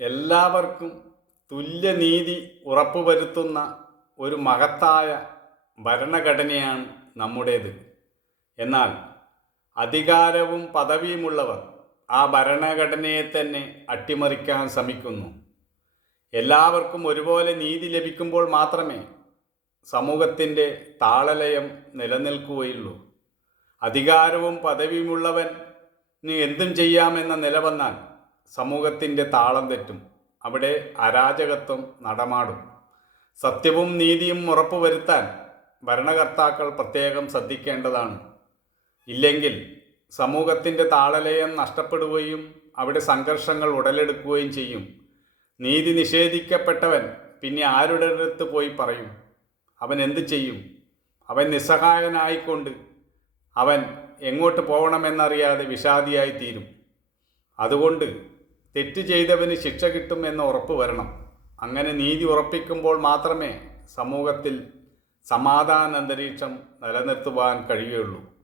എല്ലാവർക്കും തുല്യനീതി ഉറപ്പുവരുത്തുന്ന ഒരു മഹത്തായ ഭരണഘടനയാണ് നമ്മുടേത്. എന്നാൽ അധികാരവും പദവിയുമുള്ളവർ ആ ഭരണഘടനയെ തന്നെ അട്ടിമറിക്കാൻ ശ്രമിക്കുന്നു. എല്ലാവർക്കും ഒരുപോലെ നീതി ലഭിക്കുമ്പോൾ മാത്രമേ സമൂഹത്തിന്റെ താളലയം നിലനിൽക്കുകയുള്ളൂ. അധികാരവും പദവിയുമുള്ളവൻ എന്തും ചെയ്യാമെന്ന നില വന്നാൽ സമൂഹത്തിന്റെ താളം തെറ്റും. അവിടെ അരാജകത്വം നടമാടും. സത്യവും നീതിയും ഉറപ്പുവരുത്താൻ ഭരണകർത്താക്കൾ പ്രത്യേകം ശ്രദ്ധിക്കേണ്ടതാണ്. ഇല്ലെങ്കിൽ സമൂഹത്തിന്റെ താളലയം നഷ്ടപ്പെടുകയും അവിടെ സംഘർഷങ്ങൾ ഉടലെടുക്കുകയും ചെയ്യും. നീതി നിഷേധിക്കപ്പെട്ടവൻ പിന്നെ ആരുടെ അടുത്ത് പോയി പറയും? അവൻ എന്തു ചെയ്യും? അവൻ നിസ്സഹായനായിക്കൊണ്ട് അവൻ എങ്ങോട്ട് പോകണമെന്നറിയാതെ വിഷാദിയായി തീരും അതുകൊണ്ട് തെറ്റ് ചെയ്തവന് ശിക്ഷ കിട്ടും എന്ന് ഉറപ്പ് വരണം. അങ്ങനെ നീതി ഉറപ്പിക്കുമ്പോൾ മാത്രമേ സമൂഹത്തിൽ സമാധാന അന്തരീക്ഷം നിലനിർത്തുവാൻ കഴിയുകയുള്ളൂ.